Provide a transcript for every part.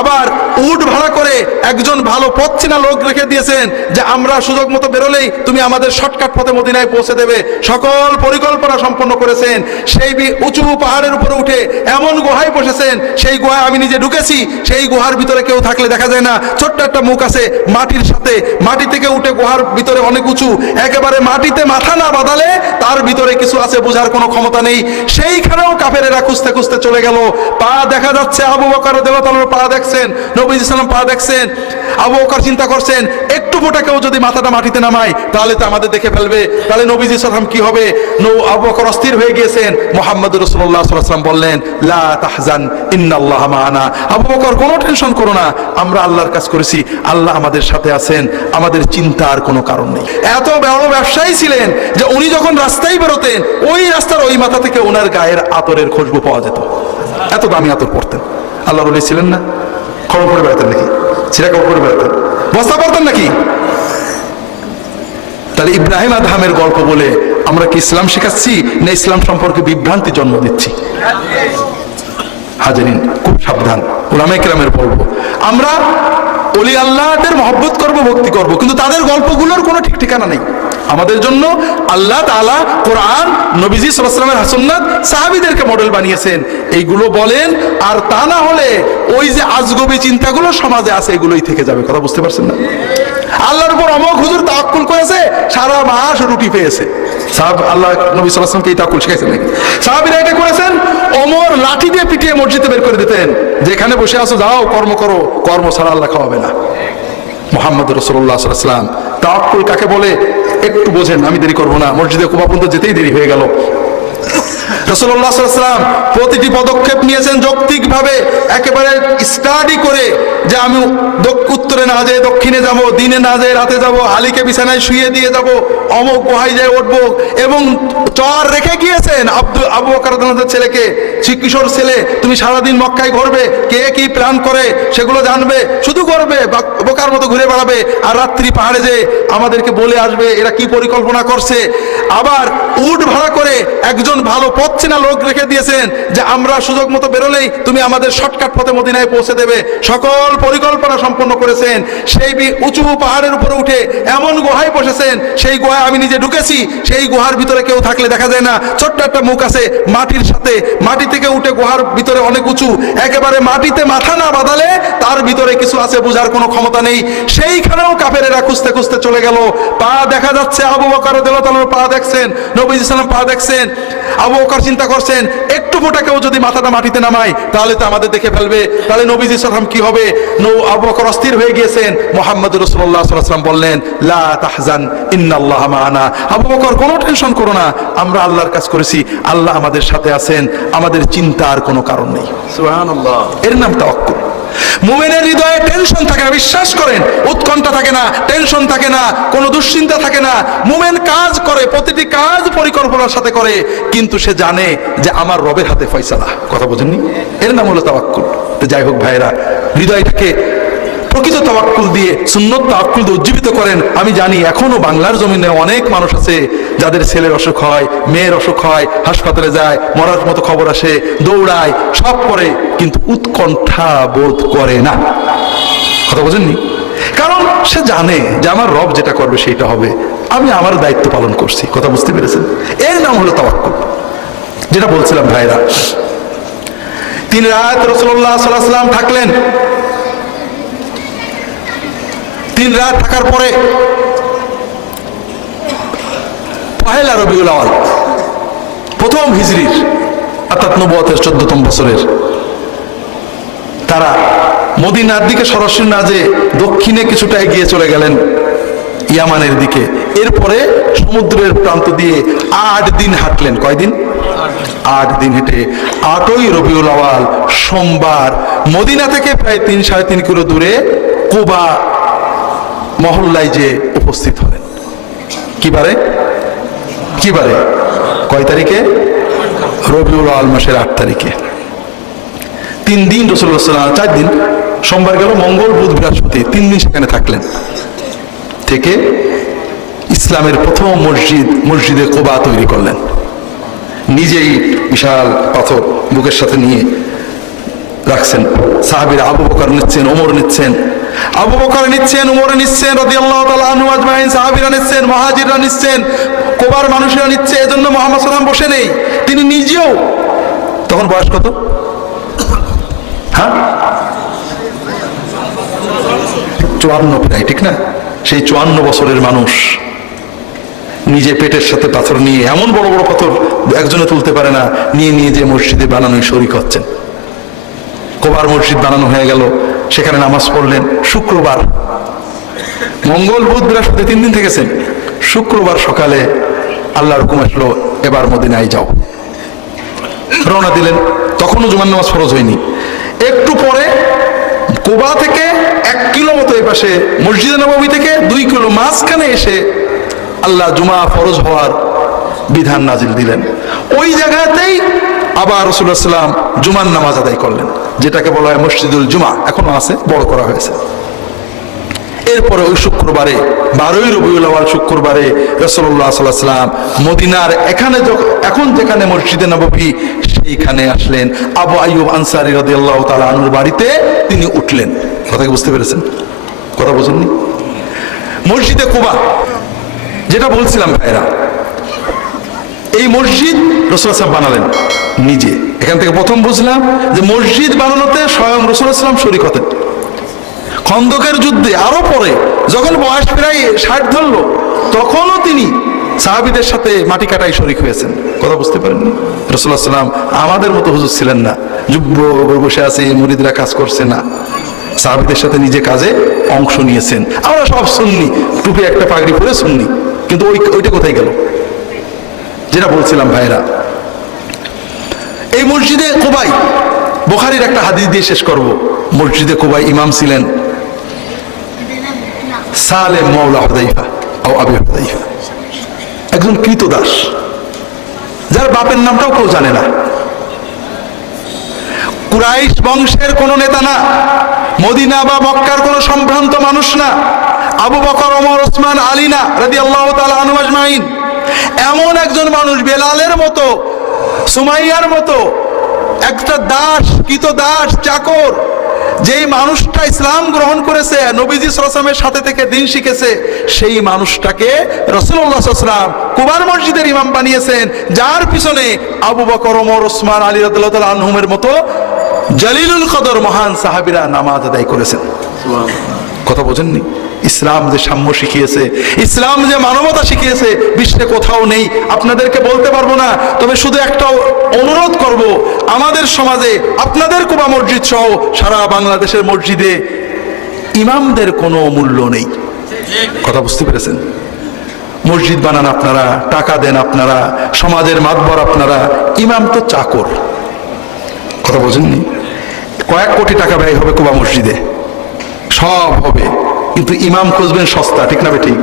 আবার উট ভাড়া করে একজন ভালো পথ চেনা লোক রেখে দিয়েছেন যে আমরা সুযোগ মতো বেরোলেই তুমি আমাদের শর্টকাট পথে মদিনায় পৌঁছে দেবে। সকল পরিকল্পনা সম্পন্ন করেছেন। সেই উঁচু পাহাড়ের উপরে উঠে এমন গুহায় বসেছেন, সেই গুহায় আমি নিজে ঢুকেছি। সেই গুহার ভিতরে কেউ থাকলে দেখা যায় না, ছোট্ট একটা মুখ আছে মাটির সাথে। মাটি থেকে উঠে গুহার ভিতরে অনেক উঁচু, একেবারে মাটিতে মাথা না বাঁধালে তার ভিতরে কিছু আছে বোঝার কোনো ক্ষমতা নেই। সেইখানেও কাফেরেরা খুঁজতে খুঁজতে চলে গেল। পা দেখা যাচ্ছে, আবু বকর রাদিয়াল্লাহু তাআলার পা দেখছেন, নবীজি সাল্লাল্লাহু আলাইহি ওয়াসাল্লাম পা দেখছেন। আবু বকর চিন্তা করছেন একটু ফোঁটা কেউ যদি মাথাটা মাটিতে নামায় তাহলে তো আমাদের দেখে ফেলবে, তাহলে নবীজি সাল্লাল্লাহু আলাইহি ওয়াসাল্লাম কি হবে। আবু বকর অস্থির হয়ে গিয়েছেন। মুহাম্মদুর রাসূলুল্লাহ সাল্লাল্লাহু আলাইহি ওয়াসাল্লাম বললেন, লা তাহজান ইন্নাল্লাহা মা'ানা। আবু বকর কোনো টেনশন করো না, আমরা আল্লাহর কাজ করেছি, আল্লাহ আমাদের সাথে আছেন, আমাদের চিন্তার কোনো কারণ নেই। এত বড় ব্যবসায়ী ছিলেন যে উনি যখন রাস্তায় বেরোতেন ওই রাস্তার ওই মাথা থেকে ওনার গায়ের আতরের খুশবু পাওয়া যেত। এত দামি আতর পরতেন। আল্লাহর ওলি ছিলেন না? খবর করে বেড়াতেন নাকি? ছিঁড়া খবর করে বেড়াতেন? বস্তা পরতেন নাকি? তাহলে ইব্রাহিম আদহামের গল্প বলে আমরা কি ইসলাম শেখাচ্ছি না ইসলাম সম্পর্কে বিভ্রান্তি জন্ম দিচ্ছি? হাজারিন, খুব সাবধান। উলামায়ে কেরামের বলবো, আমরা ওলি আল্লাহদের মহব্বত করব, ভক্তি করব, কিন্তু তাদের গল্পগুলোর কোনো ঠিক ঠিকানা নেই। আমাদের জন্য আল্লাহ তাআলা কোরআন, নবীজি সাল্লাল্লাহু আলাইহি ওয়াসাল্লামের সুন্নাত, সাহাবীদেরকে মডেল বানিয়েছেন। এইগুলো বলেন, আর তা না হলে ওই যে আজগবি চিন্তাগুলো সমাজে আছে এগুলোই থেকে যাবে। কথা বুঝতে পারছেন না? আল্লাহর উপর অমোঘ হুজুর তাওয়াক্কুল করেছে, সারা মাস রুটি পেয়েছে। আল্লাহ নবী সাল্লাল্লাহু আলাইহি ওয়াসাল্লামকে এই তাওয়াক্কুল শিখাইছেন নাকি? সাহাবীরা এটা করেছেন। ওমর লাঠি দিয়ে পিটিয়ে মসজিদে বের করে দিতেন, যেখানে বসে আছো যাও কর্ম করো, কর্ম ছাড়া আল্লাহ খাওয়াবে না। মুহাম্মদ রাসূলুল্লাহ সাল্লাল্লাহু আলাইহি ওয়াসাল্লাম তাওয়াক্কুল কাকে বলে একটু বোঝেন, আমি দেরি করবো না। মসজিদে কুবা পর্যন্ত যেতেই দেরি হয়ে গেল। রাসূলুল্লাহ সাল্লাল্লাহু আলাইহি ওয়াসাল্লাম প্রতিটি পদক্ষেপ নিয়েছেন যৌক্তিকভাবে, একেবারে স্টাডি করে, যে আমি উত্তরে না যেয়ে দক্ষিণে যাব, দিনে না যেয়ে রাতে যাব, আলীকে বিছানায় শুয়ে দিয়ে যাব, অমুক গুহায় যেয়ে উঠবো, এবং চর রেখে গিয়েছেন আবু বকর রাদিয়াল্লাহু ছেলেকে, কিশোর ছেলে, তুমি সারাদিন মক্কায় ঘুরবে, কে কি প্ল্যান করে সেগুলো জানবে, শুধু করবে, বোকার মতো ঘুরে বেড়াবে, আর রাত্রি পাহাড়ে যে আমাদেরকে বলে আসবে এরা কি পরিকল্পনা করছে। আবার উট ভাড়া করে একজন ভালো পথ চেনা লোক রেখে দিয়েছেন যে আমরা সুযোগ মতো বেরোলেই তুমি আমাদের শর্টকাট পথে মদিনায় পৌঁছে দেবে। সকল পরিকল্পনা সম্পন্ন করেছেন। সেই উঁচু পাহাড়ের উপরে উঠে এমন গুহায় বসেছেন, সেই গুহায় আমি নিজে ঢুকেছি। সেই গুহার ভিতরে কেউ থাকলে দেখা যায় না, ছোট্ট একটা মুখ আছে মাটির সাথে। মাটি থেকে উঠে গুহার ভিতরে অনেক উঁচু, একেবারে মাটিতে মাথা না বাঁধালে তার ভিতরে কিছু আছে বোঝার কোনো ক্ষমতা নেই। সেইখানেও কাফেরেরা খুঁজতে খুঁজতে চলে গেল। পা দেখা যাচ্ছে, আবু বকর রাদিয়াল্লাহু তাআলার পা দেখছেন, নবীজি সাল্লাল্লাহু আলাইহি ওয়াসাল্লাম পা দেখছেন। আবু বকর চিন্তা করছেন একটু ফোঁটা কেউ যদি মাথাটা মাটিতে নামায় তাহলে তো আমাদের দেখে ফেলবে, তাহলে নবীজি সাল্লাল্লাহু আলাইহি ওয়াসাল্লাম কি হবে। আবু বকর অস্থির হয়ে গিয়েছেন। মুহাম্মদুর রাসূলুল্লাহ সাল্লাল্লাহু আলাইহি ওয়াসাল্লাম বললেন, লা তাহজান ইন্নাল্লাহা মা'ানা। আবু বকর কোনো টেনশন করো না, আমরা আল্লাহর কাজ করেছি, আল্লাহ আমাদের সাথে আছেন, আমাদের চিন্তার কোনো কারণ নেই। সুবহানাল্লাহ। এর নাম তাওয়াক্কুল। মুমিনের হৃদয়ে টেনশন থাকে না, বিশ্বাস করেন, উৎকণ্ঠা থাকে না, টেনশন থাকে না, কোনো দুশ্চিন্তা থাকে না। মুমিন কাজ করে, প্রতিটি কাজ পরিকল্পনার সাথে করে, কিন্তু সে জানে যে আমার রবের হাতে ফয়সালা। কথা বোঝেননি? এর নাম হলো তাওয়াক্কুল। তো যাই হোক ভাইরা, হৃদয়টাকে প্রকৃত তাওয়াক্কুল দিয়ে, সুন্নত তাওয়াক্কুল দিয়ে উজ্জীবিত করেন। আমি জানি এখনো বাংলার জমিনে অনেক মানুষ আছে যাদের ছেলের অসুখ হয়, মেয়ের অসুখ হয়, হাসপাতালে যায়, মরার মতো খবর আসে, দৌড়ায়, সব করে, কিন্তু উৎকণ্ঠা বোধ করে না। কথা বোঝেননি? কারণ সে জানে যে আমার রব যেটা করবে সেটা হবে, আমি আমার দায়িত্ব পালন করছি। কথা বুঝতে পেরেছেন? এর নাম হলো তাওয়াক্কুল। যেটা বলছিলাম ভাইরা, 3 রাত রাসূলুল্লাহ সাল্লাল্লাহু আলাইহি ওয়াসাল্লাম থাকলেন। 3 রাত থাকার পরে পহেলা রবিউল আউয়াল, প্রথম হিজরির, অর্থাৎ নবুয়তের 14তম বছরের, তারা মদিনার দিকে সরাসরি না যে দক্ষিণে কিছুটা এগিয়ে চলে গেলেন ইয়ামানের দিকে। এরপরে সমুদ্রের প্রান্ত দিয়ে 8 দিন হাঁটলেন। কয়দিন? 8 দিন হেঁটে 8ই রবিউল আউয়াল সোমবার মদিনা থেকে প্রায় 3-3.5 কিলো দূরে কুবা মহল্লায় যে উপস্থিত হলেন। কি বারে? কয় তারিখে? রবিউল আউয়াল মাসের 8 তারিখে। 3 দিন রাসূলুল্লাহ সাল্লাল্লাহু আলাইহি ওয়াসাল্লাম, 4 দিন, সোমবার গেল, মঙ্গল, বুধ, বৃহস্পতি, 3 দিন সেখানে থাকলেন। থেকে ইসলামের প্রথম মসজিদে কুবা তৈরি করলেন। নিজেই বিশাল পাথর বুকের সাথে নিয়ে রাখছেন। সাহাবীরা আবু বকর নিচ্ছেন, ওমর নিচ্ছেন, আবু বকর নিচ্ছেন, ওমর নিচ্ছেন রাদিয়াল্লাহু তাআলা আনহু আজমাইন, সাহাবীরা নিচ্ছেন, মুহাজিররা নিচ্ছেন, কুবার মানুষেরা নিচ্ছে। এজন্য মুহাম্মদ সাল্লাল্লাহু আলাইহি ওয়াসাল্লাম বসে নেই, তিনি নিজেও। তখন বয়স কত? হ্যাঁ, 54 প্রায়, ঠিক না? সেই 54 বছরের মানুষ নিজে পেটের সাথে পাথর নিয়ে, এমন বড় বড় পাথর একজনে তুলতে পারে না, নিয়ে নিয়ে যে মসজিদে বানানোয় শরীক হচ্ছেন। কোবার মসজিদ বানানো হয়ে গেল, সেখানে নামাজ পড়লেন। শুক্রবার, মঙ্গল বুধ বৃহস্পতি 3 দিন থেকেছেন। শুক্রবার সকালে আল্লাহর হুকুম আসলো, এবার মদিনায় যাও। রওনা দিলেন। তখনও জুমার নামাজ ফরজ হয়নি। একটু পরে কুবা থেকে 1 কিলো মতো এই পাশে, মসজিদে নববী থেকে 2 কিলো মাঝখানে এসে আল্লাহ জুমা ফরজ হওয়ার বিধান নাজিল দিলেন। ওই জায়গাতেই আবার রাসূলুল্লাহ সাল্লাল্লাহু আলাইহি ওয়াসাল্লাম জুমার নামাজ আদায় করলেন, যেটাকে বলা হয় মসজিদুল জুমা, এখনো আছে, বড় করা হয়েছে। এরপরে ওই শুক্রবারে, 12ই রবিউল আউয়াল শুক্রবারে রাসূলুল্লাহ সাল্লাল্লাহু আলাইহি ওয়াসাল্লাম মদিনার এখানে, এখন যেখানে মসজিদে নববী, সেইখানে আসলেন। আবু আইয়ুব আনসারী রাদিয়াল্লাহু তাআলা আনহুর বাড়িতে তিনি উঠলেন। কথা কি বুঝতে পেরেছেন? কথা বুঝেননি? মসজিদে কুবা, যেটা বলছিলাম ভাইরা, এই মসজিদ রাসূলুল্লাহ সাল্লাল্লাহু আলাইহি ওয়াসাল্লাম বানালেন নিজে। এখান থেকে প্রথম বুঝলাম যে মসজিদ বানানোতে স্বয়ং রাসূলুল্লাহ সাল্লাল্লাহু আলাইহি ওয়াসাল্লাম শরীক হতেন। খন্দকের যুদ্ধে আরো পরে, যখন বয়স প্রায় 60 ধরল, তখনও তিনি সাহাবীদের সাথে মাটি কাটাই শরীক হয়েছেন। কথা বুঝতে পারেননি? রাসূলুল্লাহ সাল্লাল্লাহু আলাইহি ওয়াসাল্লাম আমাদের মতো হুজুর ছিলেন না, যুব্ব বসে আছে, মুরিদরা কাজ করছে না। সাহাবীদের সাথে নিজে কাজে অংশ নিয়েছেন। আমরা সব সুন্নি, টুপি একটা পাগড়ি পরে সুন্নি, কিন্তু ওইটা কোথায় গেল? যেটা বলছিলাম ভাইরা, এই মসজিদে কুবাই, বুখারীর একটা হাদিস দিয়ে শেষ করব। মসজিদে কুবাই ইমাম ছিলেন সালেম মাওলা হুযায়ফা ও আবি হুযায়ফা, একজন কৃতদাস, যার বাপের নামটাও কেউ জানে না। কুরাইশ বংশের কোন নেতা না, মদিনা বা মক্কার কোন সম্ভ্রান্ত মানুষ না, আবু বকর, ওমর, ওসমান, আলী না রাদিয়াল্লাহু তাআলা আনহুম আজমাইন। এমন একজন মানুষ, বেলালের মতো, সুমাইয়ার মতো একটা দাস, কৃতদাস, চাকর, যেই মানুষটা ইসলাম গ্রহণ করেছে, নবীজি সাল্লাল্লাহু আলাইহি ওয়াসাল্লামের সাথে থেকে দিন শিখেছে, সেই মানুষটাকে রাসূলুল্লাহ সাল্লাল্লাহু আলাইহি ওয়াসাল্লাম কুবার মসজিদের ইমাম বানিয়েছেন, যার পিছনে আবু বকর, ওমর, ওসমান, আলী রাদিয়াল্লাহু তাআলা আনহুমের মতো জলিলুল কদর মহান সাহাবীরা নামাজ আদায় করেছেন। কথা বোঝেননি? ইসলাম যে সাম্য শিখিয়েছে, ইসলাম যে মানবতা শিখিয়েছে, বিশ্বে কোথাও নেই। আপনাদেরকে বলতে পারবো না, তবে শুধু একটা অনুরোধ করব, আমাদের সমাজে আপনাদের কুবা মসজিদ সহ সারা বাংলাদেশের মসজিদে ইমামদের কোনো মূল্য নেই। কথা বুঝতে পেরেছেন? মসজিদ বানান আপনারা, টাকা দেন আপনারা, সমাজের মাতবর আপনারা, ইমাম তো চাকর। কথা বোঝেননি? কয়েক কোটি টাকা ব্যয় হবে কুবা মসজিদে, সব হবে, কিন্তু ইমাম খুঁজবেন সস্তা, ঠিক না ঠিক?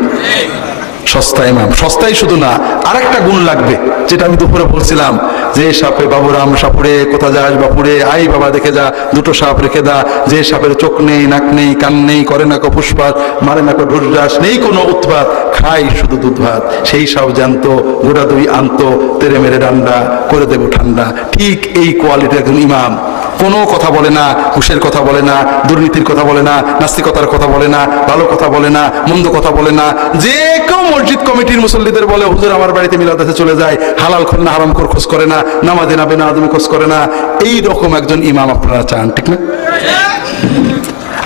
সস্তা ইমাম। সস্তাই শুধু না, আরেকটা গুণ লাগবে, যেটা আমি দুপুরে বলছিলাম, যে সাপে বাবুরাম সাপুরে, কোথা যাস বাপুরে, আই বাবা দেখে যা, দুটো সাপ রেখে দা, যে সাপের চোখ নেই, নাক নেই, কান নেই, করে না কো পুষ্পাত, মারে না কো ঢুসঢাস, নেই কোনো উৎপাত, খাই শুধু দুধ ভাত, সেই সাপ জানতো, গোটা দুই আনতো, তেরে মেরে ডান্ডা করে দেবো ঠান্ডা। ঠিক এই কোয়ালিটির একজন ইমাম। কোনো কথা বলে না, হুশের কথা বলে না, দুর্নীতির কথা বলে না, নাস্তিকতার কথা বলে না, ভালো কথা বলে না, মন্দ কথা বলে না। যে কেউ মসজিদ কমিটির মুসল্লিদের বলে, হুজুর আমার বাড়িতে মিলাদাতে চলে যায়, হালাল খোর না হারাম খোর খোঁজ করে না, নামাজে না বেনা আদমি খোঁজ করে না। এই রকম একজন ইমাম আপনারা চান, ঠিক না?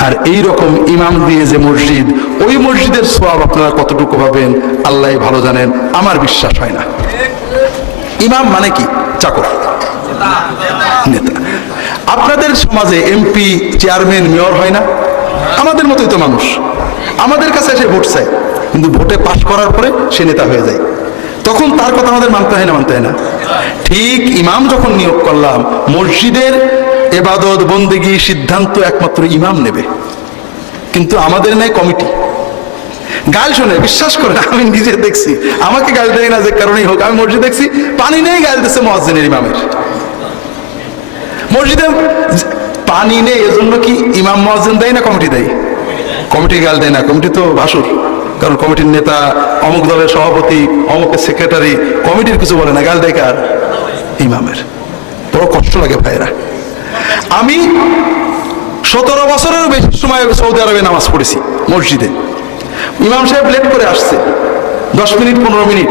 আর এই রকম ইমাম দিয়ে যে মসজিদ, ওই মসজিদের সওয়াব আপনারা কতটুকু পাবেন আল্লাহ ভালো জানেন, আমার বিশ্বাস হয় না। ইমাম মানে কি? চাকর, নেতা। আপনাদের সমাজে এমপি, চেয়ারম্যান, মেয়র হয় না? আমাদের মতোই তো মানুষ, আমাদের কাছে এসে ভোট চায়, কিন্তু ভোটে পাশ করার পরে সে নেতা হয়ে যায়। তখন তার কথা আমাদের মানতে হয় না? মানতে হয় না? ঠিক ইমাম যখন নিয়োগ করলাম, মসজিদের ইবাদত বন্দেগী সিদ্ধান্ত একমাত্র ইমাম নেবে, কিন্তু আমাদের নেই কমিটি। গাল শোনে, বিশ্বাস করেন, আমি নিজে দেখছি, আমাকে গাল দেয় না যে কারণেই হোক, আমি মসজিদ দেখছি, পানি নেই, গাল দিচ্ছে মুয়াজ্জিনের, ইমামের। মসজিদে পানি নেই, এজন্য কি ইমাম মুয়াজ্জিন দেয় না কমিটি দেয়? কমিটি গাল দেয় না, কমিটি তো ভাসুর, কারণ কমিটির নেতা, অমুক দলের সভাপতি, অমুকের সেক্রেটারি, কমিটির কিছু বলে না, গাল দেয় কার? ইমামের। বড় কষ্ট লাগে ভাইরা। আমি 17 বছরেরও বেশি সময় সৌদি আরবে নামাজ পড়েছি মসজিদে। ইমাম সাহেব লেট করে আসছে 10 মিনিট 15 মিনিট,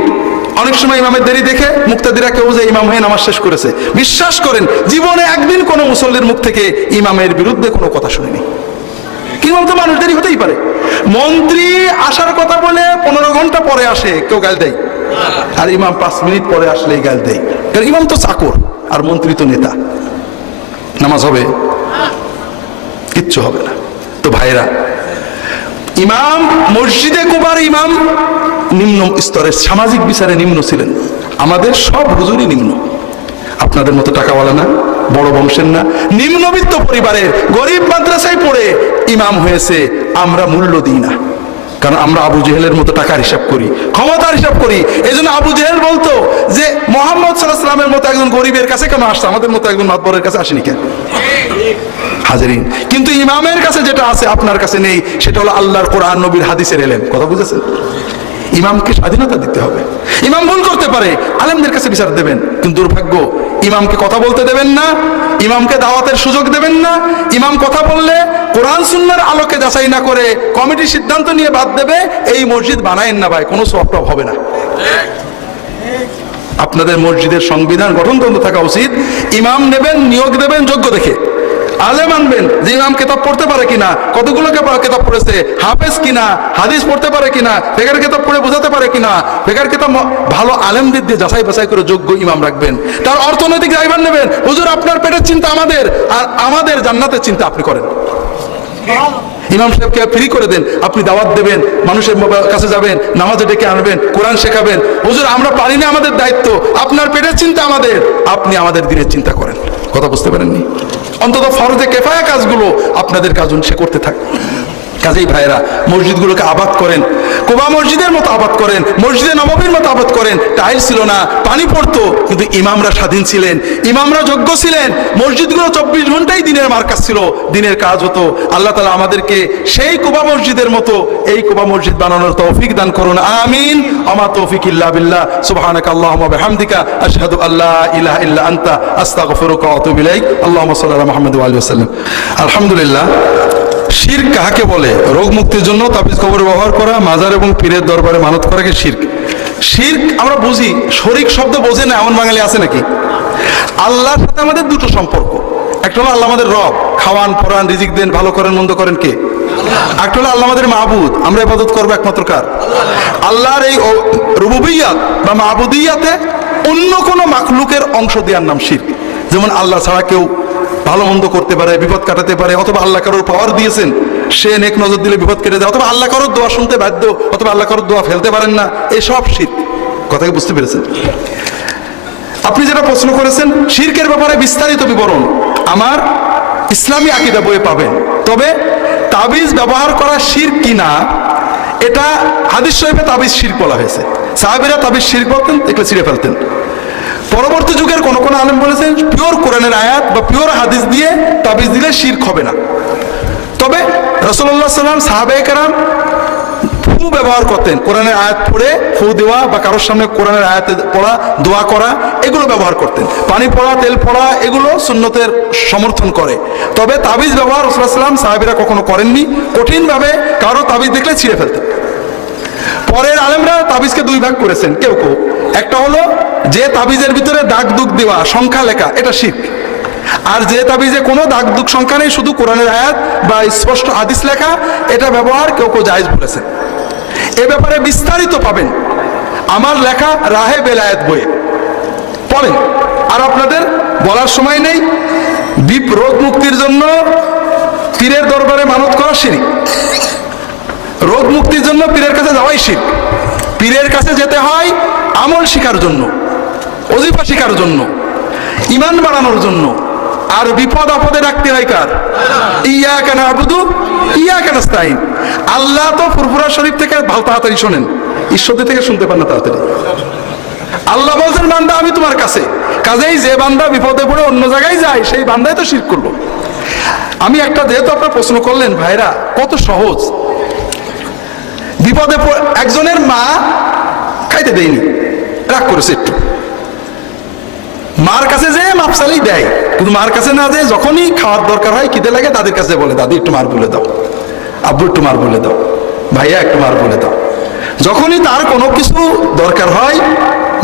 অনেক সময় ইমামের দেরি দেখে মুক্তাদিরা কেউ যে ইমাম হয়ে নামাজ শেষ করেছে। বিশ্বাস করেন জীবনে একদিন কোনো মুসল্লির মুখ থেকে ইমামের বিরুদ্ধে কোনো কথা শুনিনি। ইমাম তো মানুষ দেরি হতেই পারে, মন্ত্রী আসার কথা বলে 15 ঘন্টা পরে আসে, কেউ গাল দেয়, আর ইমাম 5 মিনিট পরে আসলেই গাল দেয়। কারণ ইমাম তো চাকর আর মন্ত্রী তো নেতা। নামাজ হবে? কিচ্ছু হবে না। তো ভাইরা, ইমাম মসজিদে কুবার ইমাম নিম্ন স্তরের, সামাজিক বিচারে নিম্ন ছিলেন। আমাদের সব হুজুরই নিম্ন, আপনাদের মতো টাকাওয়ালা না, বড় বংশের না, নিম্নবিত্ত পরিবারের গরিব মাদ্রাসায় পড়ে ইমাম হয়েছে। আমরা মূল্য দিই না, কারণ আমরা আবু জেহেলের মতো টাকার হিসাব করি, ক্ষমতার হিসাব করি। এই জন্য আবু জেহেল বলতো যে মোহাম্মদ সাল্লাল্লাহু আলাইহি ওয়াসাল্লামের মতো একজন গরিবের কাছে কেন আসছে, আমাদের মতো একজন মাতবরের কাছে আসেনি কেন? হাজিরিন, কিন্তু ইমামের কাছে যেটা আছে আপনার কাছে নেই, সেটা হলো আল্লাহর কোরআন নবীর হাদিসের এলেম। কথা বুঝেছেন? ইমামকে স্বাধীনতা দিতে হবে। ইমাম ভুল করতে পারে, আলেমদের কাছে বিচার দেবেন, কিন্তু দুর্ভাগ্য ইমামকে কথা বলতে দেবেন না, ইমামকে দাওয়াতের সুযোগ দেবেন না। ইমাম কথা বললে কোরআন সুন্নাহর আলোকে যাচাই না করে কমিটি সিদ্ধান্ত নিয়ে বাদ দেবে, এই মসজিদ বানায়েন না ভাই, কোনো সওয়াব হবে না। আপনাদের মসজিদের সংবিধান গঠনতন্ত্র থাকা উচিত, ইমাম নেবেন, নিয়োগ দেবেন যোগ্য দেখে, আলেম আনবেন যে ইমাম কিতাব পড়তে পারে কিনা, কতগুলো কিতাব পড়েছে, হাফেজ কিনা, হাদিস পড়তে পারে কিনা, ফিকহের কিতাব পড়ে বোঝাতে পারে কিনা, ফিকহের কিতাব ভালো আলেমদের দিয়ে যাচাই বাছাই করে যোগ্য ইমাম রাখবেন। তার অর্থনৈতিক ড্রাইভার নেবেন, হুজুর আপনার পেটের চিন্তা আমাদের, আর আমাদের জান্নাতের চিন্তা আপনি করেন। ইমাম সাহেবকে ফ্রি করে দেন, আপনি দাওয়াত দেবেন, মানুষের কাছে যাবেন, নামাজে ডেকে আনবেন, কোরআন শেখাবেন। হুজুর আমরা পারি না, আমাদের দায়িত্ব, আপনার পেটের চিন্তা আমাদের, আপনি আমাদের দিনের চিন্তা করেন। কথা বুঝতে পারেননি? অন্তত ফরজে কেফায়া কাজগুলো আপনাদের কাজ সে করতে থাকে। কাজেই ভাইরা, মসজিদগুলোকে আবাদ করেন, কুবা মসজিদের মতো আবাদ করেন, মসজিদে নববীর মতো আবাদ করেন। টাইল ছিল না, পানি পড়তো, কিন্তু ইমামরা স্বাধীন ছিলেন, ইমামরা যোগ্য ছিলেন। মসজিদগুলো 24 ঘন্টাই দিনের মার্কাজ ছিল, দিনের কাজ হতো। আল্লাহ তাআলা আমাদেরকে সেই কুবা মসজিদের মতো এই কুবা মসজিদ বানানোর তৌফিক দান করুন, আমিন। আমা তৌফিক ইল্লা বিল্লাহ, সুবহানাকা আল্লাহুম্মা বিহামদিকা, আশহাদু আল্লা ইলাহা ইল্লা আনতা, আস্তাগফিরুকা ওয়া আতুবু ইলাইক। আল্লাহুম্মা সাল্লি আলা মুহাম্মাদ ওয়া আলিহি ওয়াসাল্লাম। আলহামদুলিল্লাহ। শিরক কাহাকে বলে? রোগ মুক্তির জন্য তাবিজ কবর ব্যবহার করা, মাজার এবং পীরের দরবারে মানত করাকে শিরক। শিরক আমরা বুঝি, শরীক শব্দ বোঝে না এমন বাঙালি আছে নাকি? আল্লাহর সাথে আমাদের দুটো সম্পর্ক, একটা হলো আল্লাহ আমাদের রব, খাওয়ান পরান রিজিক দেন, ভালো করেন মন্দ করেন কে? একটা হলো আল্লাহ আমাদের মাবুদ, আমরা ইবাদত করবো একমাত্র কার? আল্লাহর এই রুবুবিয়াত বা মাবুদিয়াতে অন্য কোনো মাখলুকের অংশ দেওয়ার নাম শিরক। যেমন আল্লাহ ছাড়া কেউ ভালো মন্দ করতে পারে, বিপদ কাটাতে পারে, অথবা আল্লাহ কারোর পাওয়ার দিয়েছেন, সে নেক নজর দিলে বিপদ কেটে দেয়, অথবা আল্লাহ কারোর দোয়া শুনতে বাধ্য, অথবা আল্লাহ কারোর দোয়া ফেলতে পারেন না, এসব শিরক। কথাকে বুঝতে পেরেছেন? আপনি যেটা প্রশ্ন করেছেন শিরকের ব্যাপারে বিস্তারিত বিবরণ আমার ইসলামী আকীদা বইয়ে পাবেন। তবে তাবিজ ব্যবহার করা শিরক কিনা এটা হাদিস শরীফে তাবিজ শিরক বলা হয়েছে। সাহাবীরা তাবিজ শিরক বলতেন, দেখলে ছিঁড়ে ফেলতেন। পরবর্তী যুগের কোন কোন আলেম বলেছেন পিওর কোরআনের আয়াত বা পিওর হাদিস দিয়ে তাবিজ দিলে শিরক হবে না। তবে রাসূলুল্লাহ সাল্লাল্লাহু আলাইহি ওয়াসাল্লাম সাহাবায়ে কেরাম ফু ব্যবহার করতেন, কোরআনের আয়াত পড়ে ফু দেওয়া বা কারোর সামনে কোরআনের আয়াত পড়া, দোয়া করা, এগুলো ব্যবহার করতেন। পানি পড়া, তেল পড়া, এগুলো সুন্নতের সমর্থন করে। তবে তাবিজ ব্যবহার রাসূলুল্লাহ সাল্লাল্লাহু আলাইহি ওয়াসাল্লাম সাহাবীরা কখনো করেননি। কঠিনভাবে কারো তাবিজ দেখলে ছিঁড়ে ফেলতেন। পরের আলেমরা তাবিজকে দুই ভাগ করেছেন। কেউ কেউ একটা হলো যে তাবিজের ভিতরে দাগ দুগ দেওয়া, সংখ্যা লেখা, এটা শিরক। আর যে তাবিজে কোনো দাগ দুগ সংখ্যা নেই, শুধু কোরআনের আয়াত বা স্পষ্ট হাদিস লেখা, এটা ব্যবহার কেউ কেউ জায়েজ বলেছে। এ ব্যাপারে বিস্তারিত পাবেন আমার লেখা রাহে বেলায়েত বইয়ে, পড়েন। আর আপনাদের বলার সময় নেই, রোগ মুক্তির জন্য পীরের দরবারে মানত করা শিরক। রোগ মুক্তির জন্য পীরের কাছে যাওয়াই শিরক। পীরের কাছে যেতে হয় আমল শিখার জন্য, ওজিফা শিখার জন্য, ঈমান বাড়ানোর জন্য। আর বিপদ আপদে ডাকতে হয় কার? ইয়াকা না'বুদু ইয়াকা নাস্তাইন। আল্লাহ তো ফুরফুরা শরীফ থেকে ভালো তাড়াতাড়ি শোনেন, ঈশ্বর থেকে শুনতে পান না তাড়াতাড়ি। আল্লাহ বলছেন বান্দা আমি তোমার কাছে, কাজেই যে বান্দা বিপদে পড়ে অন্য জায়গায় যায় সেই বান্দাই তো শিরক করলো। আমি একটা, যেহেতু আপনার প্রশ্ন করলেন ভাইরা, কত সহজ। বিপদে একজনের মা খাইতে দেয়নি, রাগ করেছে একটু, মার কাছে যে মাপসালেই দেয়, কিন্তু মার কাছে না যে যখনই খাওয়ার দরকার হয়, খিদে লাগে, দাদির কাছে বলে দাদি একটু মার বলে দাও, আব্বু একটু মার বলে দাও, ভাইয়া একটু মার বলে দাও। যখনই তার কোনো কিছু দরকার হয়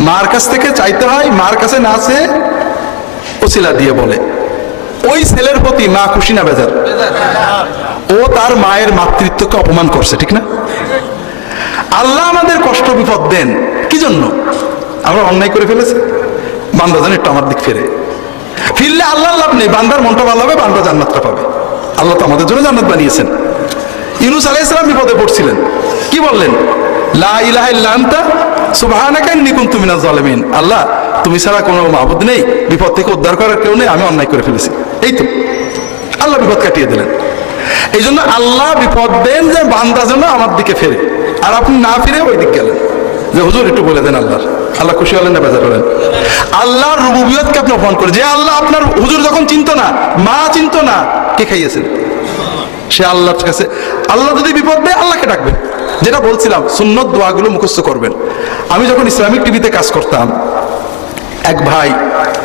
মার কাছ থেকে চাইতে হয়, মার কাছে না চেয়ে ওসিলা দিয়ে বলে। ওই ছেলের প্রতি মা খুশি না বেজার? ও তার মায়ের মাতৃত্বকে অপমান করছে, ঠিক না? আল্লাহ আমাদের কষ্ট বিপদ দেন কি জন্য? আমরা অন্যায় করে ফেলেছি, বান্দা যেন একটু আমার দিক ফিরলে আল্লাহ লাভ নেই, বান্দার মনটা ভালো হবে, বান্দা জান্নাতটা পাবে। আল্লাহ তো আমাদের জন্য জান্নাত বানিয়েছেন। ইউনূস আলাইহিস সালাম বিপদে পড়ছিলেন, কি বললেন? লা ইলাহা ইল্লা আনতা সুবহানাকা ইন্নী কুনতু মিনাজ জালিমিন। আল্লাহ, তুমি ছাড়া কোনো মাবুদ নেই, বিপদ থেকে উদ্ধার করার কেউ নেই, আমি অন্যায় করে ফেলেছি। এই তো আল্লাহ বিপদ কাটিয়ে দিলেন। এই জন্য আল্লাহ বিপদ দেন যে বান্দা যেন আমার দিকে ফেরে, আর আপনি না ফিরে ওই দিক গেলেন যে হুজুর একটু বলে দেন আল্লাহর। আল্লাহ খুশি হলেন না বেজার হলেন? আল্লাহর রুবুবিয়তকে আপনি অপমান করে, যে আল্লাহ আপনার হুজুর যখন চিনতো না, মা চিনতো না, কে খাইয়েছেন? সে আল্লাহর কাছে। আল্লাহ যদি বিপদ দেয় আল্লাহকে ডাকবেন। যেটা বলছিলাম, সুন্নত দোয়াগুলো মুখস্থ করবেন। আমি যখন ইসলামিক টিভিতে কাজ করতাম, এক ভাই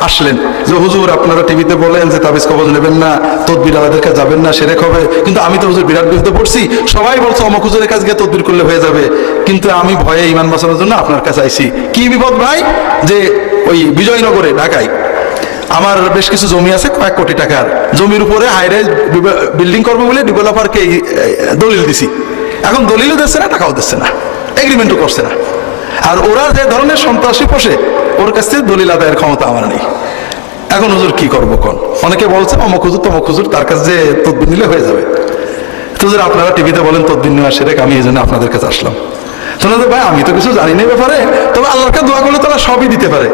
আসলেন যে হুজুর আপনারা টিভিতে বলেন যে তাবিজ কবজ নেবেন না, তদবির আলাদের কাছে যাবেন না, সেরেক হবে, কিন্তু আমি তো হুজুর বিরাট বিপদে পড়ছি, সবাই বলছে অমুক হুজুরের কাছে গিয়ে তদবির করলে হয়ে যাবে, কিন্তু আমি ভয়ে ইমান বাঁচানোর জন্য আপনার কাছে আইছি। কি বিপদ ভাই? যে ওই বিজয়নগরে ঢাকায় আমার বেশ কিছু জমি আছে, কয়েক কোটি টাকার জমির উপরে হাইরে বিল্ডিং করবো বলে ডেভেলপারকে দলিল দিছি। এখন দলিলও দিচ্ছে না, টাকাও দিচ্ছে না, এগ্রিমেন্টও করছে না। আর ওরা যে ধরনের সন্ত্রাসী পোষে, ওর কাছ থেকে দলিল আদায়ের ক্ষমতা আমার নেই। এখন হুজুর কি করবো কোন? অনেকে বলছে অমুক হুজুর তমুক হুজুর, তার কাছে যে তদবির নিলে হয়ে যাবে। হুজুর আপনারা টিভিতে বলেন তদবির নেওয়া সেরেক, আমি এই জন্য আপনাদের কাছে আসলাম। শোনাতে ভাই আমি তো কিছু জানি না ব্যাপারে, তবে আল্লাহর কাছে দোয়া করলে তারা সবই দিতে পারে।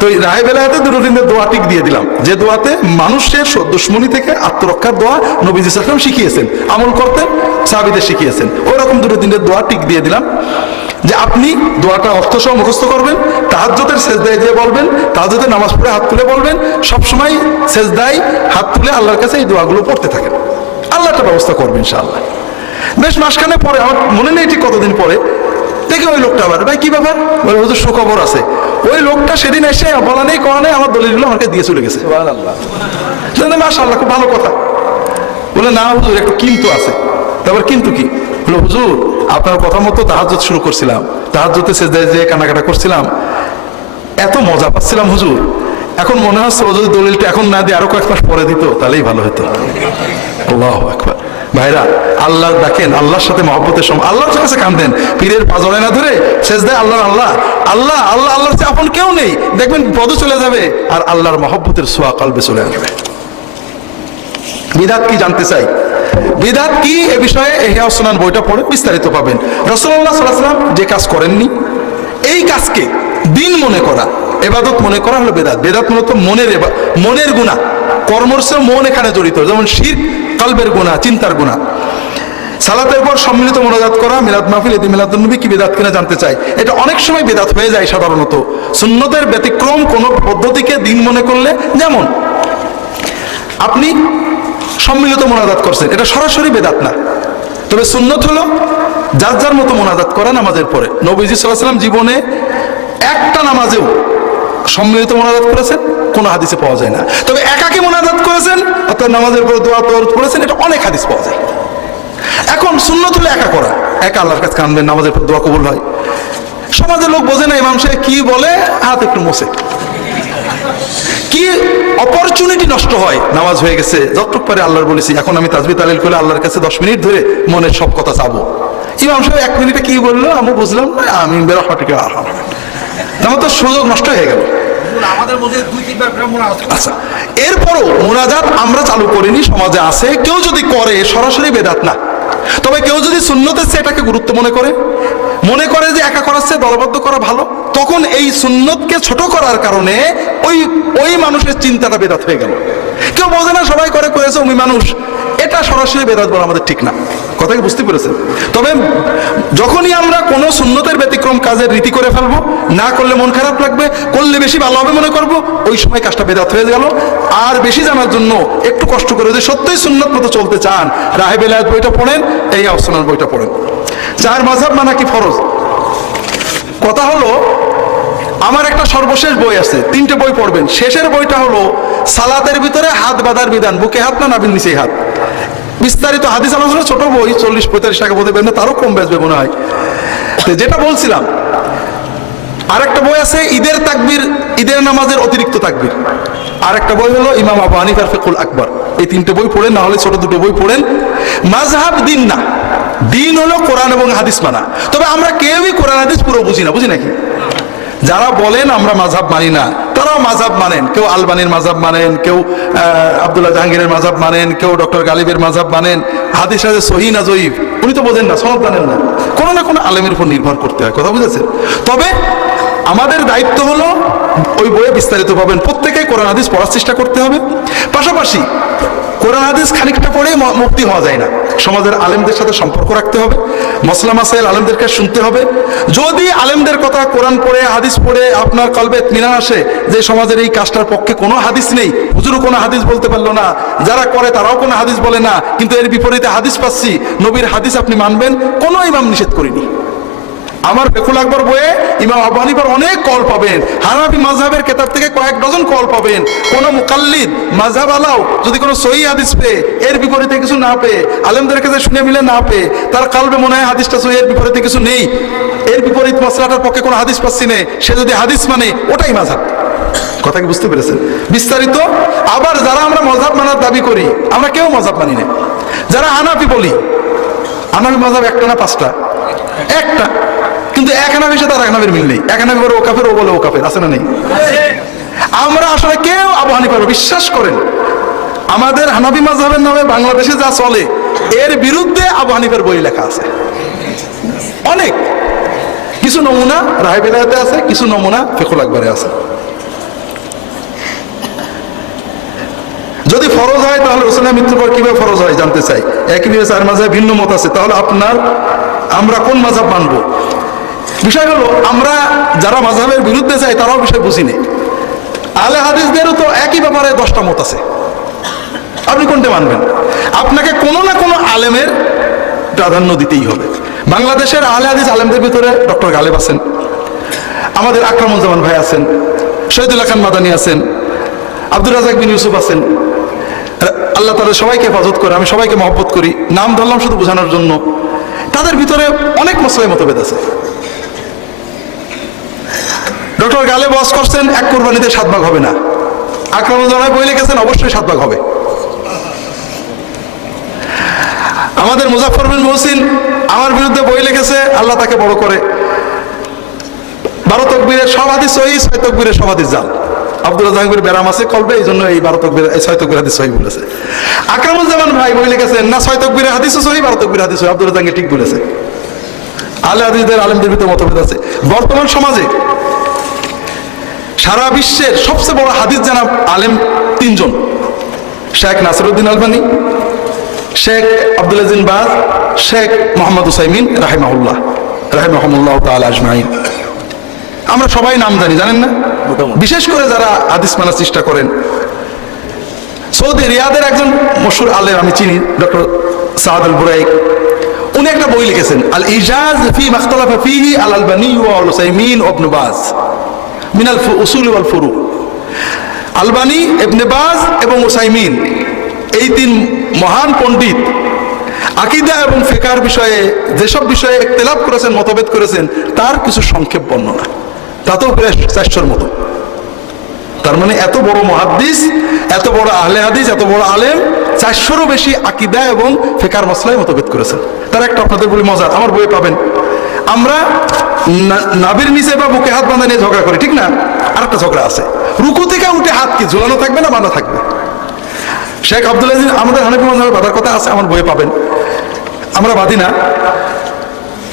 তো এই রায় বেলাতে দুটো দিনের দোয়া টিক দিয়ে দিলাম, যে দোয়াতে মানুষের দুশ্মনী থেকে আত্মরক্ষার দোয়া নবীজি সাল্লাল্লাহু আলাইহি ওয়াসাল্লাম শিখিয়েছেন, আমল করতেন, সাহাবীদের শিখিয়েছেন। ওরকম দুটো দিনের দোয়া টিক দিয়ে দিলাম, যে আপনি দোয়াটা অর্থসহ মুখস্থ করবেন, তাহাজ্জুদের সেজদায় দিয়ে বলবেন, তাহাজ্জুদের নামাজ পড়ে হাত তুলে বলবেন, সবসময় সেজদায় হাত তুলে আল্লাহর কাছে এই দোয়াগুলো পড়তে থাকেন। আল্লাহ একটা ব্যবস্থা করবেন ইনশাআল্লাহ। বেশ মাসখানে পরে, আমার মনে নেই ঠিক কতদিন পরে, দেখে ওই লোকটা আবার, ভাই কি ব্যাপার? বলে হুজুর সুখবর আছে। ওই লোকটা সেদিন এসে বলা নেই করা নেই আমার দলিলগুলো আমাকে দিয়ে চলে গেছে। মাশাআল্লাহ, খুব ভালো কথা। বলে না হুজুর একটু কিন্তু আছে। তারপর কিন্তু কি? বলে হুজুর আপনার কথা মতো তাহাজ্জুদ শুরু করছিলাম, তাহাজ্জুদে সেজদায় যেয়ে কান্নাকাটা করছিলাম, এত মজা পাচ্ছিলাম হুজুর, এখন মনে হচ্ছে ও যদি দলিলটা এখন না দিয়ে আরো কয়েক মাস পরে দিত তাহলেই ভালো হতো। আল্লাহু আকবার। ভাইরা, আল্লাহ ডাকেন, আল্লাহর সাথে মহব্বতের সময় আল্লাহর কাছে কাঁদেন, পীরের পাজরে না ধরে সেজদায় আল্লাহ আল্লাহ আল্লাহ আল্লাহ আল্লাহর চেয়ে আপন কেউ নেই, দেখবেন পদ চলে যাবে আর আল্লাহর মহব্বতের ছোঁয়া কলবে চলে আসবে। বিদআত কি জানতে চাই? বিদআত কি এ বিষয়ে ইহয়া সুনান বইটা পড়ে বিস্তারিত পাবেন। রাসূলুল্লাহ সাল্লাল্লাহু আলাইহি ওয়াসাল্লাম যে কাজ করেননি, এই কাজকে দিন মনে করা, ইবাদত মনে করা হলো বিদআত। বিদআত মূলত মনের গুনাহ, কর্মর চেয়ে মন এখানে জড়িত, যেমন শিরক কলবের গুনাহ, চিন্তার গুনাহ। সালাতের পর সম্মিলিত মোনাজাত করা, মিলাদ মাহফিল, ঈদ মিলাদুন নবী কি বিদআত কিনা জানতে চাই। এটা অনেক সময় বিদআত হয়ে যায় সাধারণত সুন্নতের ব্যতিক্রম কোন পদ্ধতিকে দিন মনে করলে। যেমন আপনি সম্মিলিত মোনাজাত করছেন, এটা সরাসরি বিদআত না, তবে সুন্নত হলো যার যার মতো মোনাজাত করা নামাজের পরে। নবীজি সাল্লাল্লাহু আলাইহি ওয়াসাল্লাম জীবনে একটা নামাজেও সম্মিলিত মোনাজাত করেছেন কোনো হাদিসে পাওয়া যায় না, তবে একাকী মোনাজাত করেছেন অর্থাৎ নামাজের পরে দোয়া দরুদ পড়েছেন, এটা অনেক হাদিস পাওয়া যায়। এখন সুন্নত হলো একা করা, একা আল্লাহর কাছে কাঁদবেন, নামাজের পর দোয়া কবুল হয়। সমাজের লোক বোঝে না ইমাম সাহেব কি বলে, হাত একটু মোছে, কি অপরচুনিটি নষ্ট হয়। নামাজ হয়ে গেছে, যতটুক পারে আল্লাহর বলেছি, এখন আমি তাসবিহ তাহলিল করে আল্লাহর কাছে 10 মিনিট ধরে মনের সব কথা চাবো। ইমাম সাহেব 1 মিনিটে কি বললো আমি বুঝলাম না, আমি বেরো হটিকে আমার তো সুযোগ নষ্ট হয়ে গেল। আচ্ছা, এরপরও মোনাজাত আমরা চালু করিনি, সমাজে আছে, কেউ যদি করে সরাসরি বেদাত না, তবে কেউ যদি সুন্নতের চেয়ে এটাকে গুরুত্ব মনে করে যে একা করার চেয়ে দলবদ্ধ করা ভালো, তখন এই সুন্নতকে ছোট করার কারণে ওই মানুষের চিন্তাটা বেদাত হয়ে গেল। কেউ বোঝে না, সবাই করেছে ওই মানুষ, এটা সরাসরি বেদাত বলা আমাদের ঠিক না। কথা কি বুঝতে পেরেছেন? তবে যখনই আমরা কোনো সুন্নতের ব্যতিক্রম কাজের রীতি করে ফেলবো, না করলে মন খারাপ লাগবে, করলে বেশি ভালো হবে মনে করবো, ওই সময় কাজটা বেদাত হয়ে গেল। আর বেশি জানার জন্য একটু কষ্ট করে যদি সত্যই সুন্নত মতো চলতে চান, রাহে বেলায়েত বইটা পড়েন, এই আহসানুল বইটা পড়েন। চার মাযহাব মানা কি ফরজ? কথা হলো আমার একটা সর্বশেষ বই আছে, 3টে বই পড়বেন। শেষের বইটা হলো সালাতের ভিতরে হাত বাঁধার বিধান, বুকে হাত না নাভির নিচে হাত, বিস্তারিত হাদিস আলোচনা, ছোট বই, 40-45 টাকা বোধ হয়, তারও কম বেচবে মনে হয়। যেটা বলছিলাম, আরেকটা বই আছে ঈদের তাকবীর, ঈদের নামাজের অতিরিক্ত তাকবীর। আরেকটা বই হলো ইমাম আবু হানিফার ফিকহুল আকবর। এই 3টে বই পড়েন, না হলে ছোট 2টো বই পড়েন। মাযহাব দিন না, দিন হলো কোরআন এবং হাদিস মানা। তবে আমরা কেউই কোরআন হাদিস পুরো বুঝি না, বুঝি নাকি? যারা বলেন আমরা মাযহাব মানি না, তারাও মাযহাব মানেন। কেউ আলবানির মাযহাব মানেন, কেউ আব্দুল্লাহ জাহাঙ্গীরের মাযহাব মানেন, কেউ ডক্টর গালিবের মাযহাব মানেন। হাদিস আছে সহিহ না জয়ীফ উনি তো বোঝেন না, সনদ জানেন না। কোনো না কোনো আলেমের উপর নির্ভর করতে হয়, কথা বুঝেছেন? তবে আমাদের দায়িত্ব হলো ওই বইয়ে বিস্তারিত পাবেন, প্রত্যেকেই কোরআন হাদিস পড়ার চেষ্টা করতে হবে। পাশাপাশি কোরআন হাদিস খানিকটা পড়ে মুক্তি হওয়া যায় না, সমাজের আলেমদের সাথে সম্পর্ক রাখতে হবে, মসলা মাসাইল আলেমদেরকে শুনতে হবে। যদি আলেমদের কথা কোরআন পড়ে হাদিস পড়ে আপনার কলবে ইতমিনান আসে যে সমাজের এই কাজটার পক্ষে কোনো হাদিস নেই, হুজুরও কোনো হাদিস বলতে পারলো না, যারা করে তারাও কোনো হাদিস বলে না, কিন্তু এর বিপরীতে হাদিস পাচ্ছি, নবীর হাদিস আপনি মানবেন, কোনো ইমাম নিষেধ করিনি। আমার ফিকহুল আকবর বইয়ে ইমাম আবু হানিফার অনেক কল পাবেন, হানাফি মাযহাবের কিতাব থেকে কয়েক ডজন কল পাবেন। কোন মুকাল্লিদ মাযহাব আলাও যদি কোনো সহিহ হাদিস পেয়ে এর বিপরীতে কিছু না পেয়ে, আলেমদের কাছে শুনে মিলে না পেয়ে, তার কলবে মনে হয় হাদিসটা সহিহ, এর বিপরীতে কিছু নেই, এর বিপরীত মাসলাটার পক্ষে কোনো হাদিস পাচ্ছি না, সে যদি হাদিস মানে ওটাই মাযহাব। কথা কি বুঝতে পেরেছেন? বিস্তারিত। আবার যারা আমরা মাযহাব মানার দাবি করি, আমরা কেউ মাযহাব মানি না। যারা হানাফি বলি, হানাফি মাযহাব একটা না 5টা? একটা। কিন্তু এক হানাফির সাথে আর এক হানাফির মিল নেই। এক হানাফি বলে ও কাফের, ও বলে ও কাফের, আছে না নেই? আমরা আসলে কেউ আবু হানিফার বিশ্বাস করেন, আমাদের হানাফি মাযহাবের নামে বাংলাদেশে যা চলে এর বিরুদ্ধে আবু হানিফার বই লেখা আছে অনেক। কিছু নমুনা রাহে বেলায়েতে আছে, কিছু নমুনা ফিকহুল আকবরে আছে। যদি ফরজ হয় তাহলে রাসূলের মৃত্যুর পর কিভাবে ফরজ হয় জানতে চাই। একইভাবে 4 মাযহাবে ভিন্ন মত আছে, তাহলে আমরা কোন মাযহাব মানবো? বিষয় হলো আমরা যারা মাযহাবের বিরুদ্ধে যাই তারাও বিষয় বুঝি না। আহলে হাদিসদেরও তো একই ব্যাপারে 10টা মত আছে, আপনি কোনটা মানবেন? আপনাকে কোনো না কোনো আলেমের প্রাধান্য দিতেই হবে। বাংলাদেশের আহলে হাদিস আলেমদের ভিতরে ডক্টর গালেব আছেন, আমাদের আকরামুজ্জামান ভাই আছেন, শহীদুল্লাহ খান মাদানী আছেন, আব্দুর রাজাক বিন ইউসুফ আছেন। আল্লাহ তাদের সবাইকে হেফাজত করে, আমি সবাইকে মহব্বত করি, নাম ধরলাম শুধু বোঝানোর জন্য। তাদের ভিতরে অনেক মসলায় মতভেদ আছে। ডক্টর গালেব ওয়াজ করছেন এক কুরবানিতে 7 ভাগ হবে না, আকরামুজ্জামান বই লিখেছেন অবশ্যই 7 ভাগ হবে। আমাদের মুজাফফর বিন মুহসিন আমার বিরুদ্ধে বই লিখেছে, আল্লাহ তাকে বড় করে, 12 তাকবীরের সব হাদিস সহিহ, 6 তাকবীরের সব হাদিস জাল। আব্দুল্লাহ জাহাঙ্গীর ব্যারাম আছে কলবে, এই জন্য এই 12 তাকবীর, এই 6 তাকবীর হাদিস সহিহ বলেছে। আকরামুজ্জামান ভাই বই লিখেছেন না 6 তাকবীরের হাদিসও সহিহ, 12 তাকবীরের হাদিস সহিহ। আব্দুল্লাহ জাহাঙ্গীর ঠিক বলেছে। আহলে হাদিসদের আলেমদের ভিতরে মতভেদ আছে। বর্তমান সমাজে সারা বিশ্বের সবচেয়ে বড় হাদিস জানা আলেম 3 জন, শেখ নাসিরউদ্দিন আলবানী, শেখ আব্দুল আজিজ বিন বাজ, শেখ মুহাম্মদ উসাইমিন রাহিমাহুল্লাহ তাআলা আজমাইন। আমরা সবাই নাম জানি, জানেন না? বিশেষ করে যারা হাদিস মানার চেষ্টা করেন। সৌদি রিয়াদের একজন মশহুর আলেম আমি চিনি, ডক্টর সাদ আল বুরাইক, উনি একটা বই লিখেছেন, আল ইজাজ ফি মাখতালাফা ফিহি আল আলবানী ওয়া উসাইমিন ওয়া ইবনে বাজ মিনাল উসুল ওয়াল ফুরু। আলবানী, ইবনে বাজ এবং উসাইমিন এই 3 মহান পণ্ডিত আকীদা এবং ফিকহের বিষয়ে যেসব বিষয়ে ইখতিলাফ করেছেন, মতভেদ করেছেন, তার কিছু সংক্ষেপ বর্ণনা, তাতেও প্রায় 400-র মতো। তার মানে এত বড় মুহাদ্দিস, এত বড় আহলে হাদিস, এত বড় আলেম, 400-রও বেশি আকীদা এবং ফিকহের মাসলায় মতভেদ করেছেন। তার একটা আপনাদের বলি মজার, আমার বইয়ে পাবেন। আমরা নাভির নিচে বা বুকে হাত বাঁধা নিয়ে ঝগড়া করি, ঠিক না? আরেকটা ঝগড়া আছে, রুকু থেকে উঠে হাত কি ঝুলানো থাকবে না বাঁধা থাকবে? শেখ আব্দুল আজিজ, আমাদের হানাফি মাযহাবে বাঁধার কথা আছে, আমার বইয়ে পাবেন, আমরা বাঁধি না।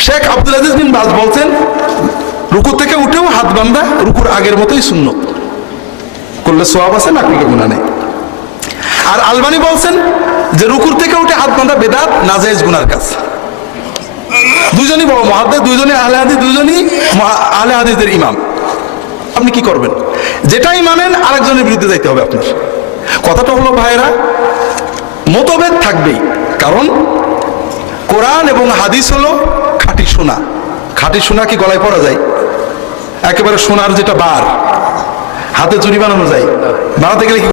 শেখ আব্দুল আজিজ বিন বাজ বলছেন রুকু থেকে উঠেও হাত বাঁধা রুকুর আগের মতোই সুন্নত, করলে সওয়াব আছে, না করলে গুনাহ নেই। আর আলবানী বলছেন যে রুকুর থেকে উঠে হাত বাঁধা বেদাত, নাজায়েজ, গুনার কাজ। দুইজনই বড় মুহাদ্দিস, দুইজনই আহলে হাদিস, দুইজনই আহলে হাদিসদের ইমাম। আপনি কি করবেন? যেটাই মানেন আরেকজনের বিরুদ্ধে যাইতে হবে আপনার। কথাটা হলো ভাইরা, মতভেদ থাকবেই, কারণ কোরআন এবং হাদিস হলো খাঁটি সোনা। খাঁটি সোনা কি গলায় পরা যায়? একেবারে সোনার যেটা বার, হাতে চুরি বানানো যায়, বানাতে গেলে কি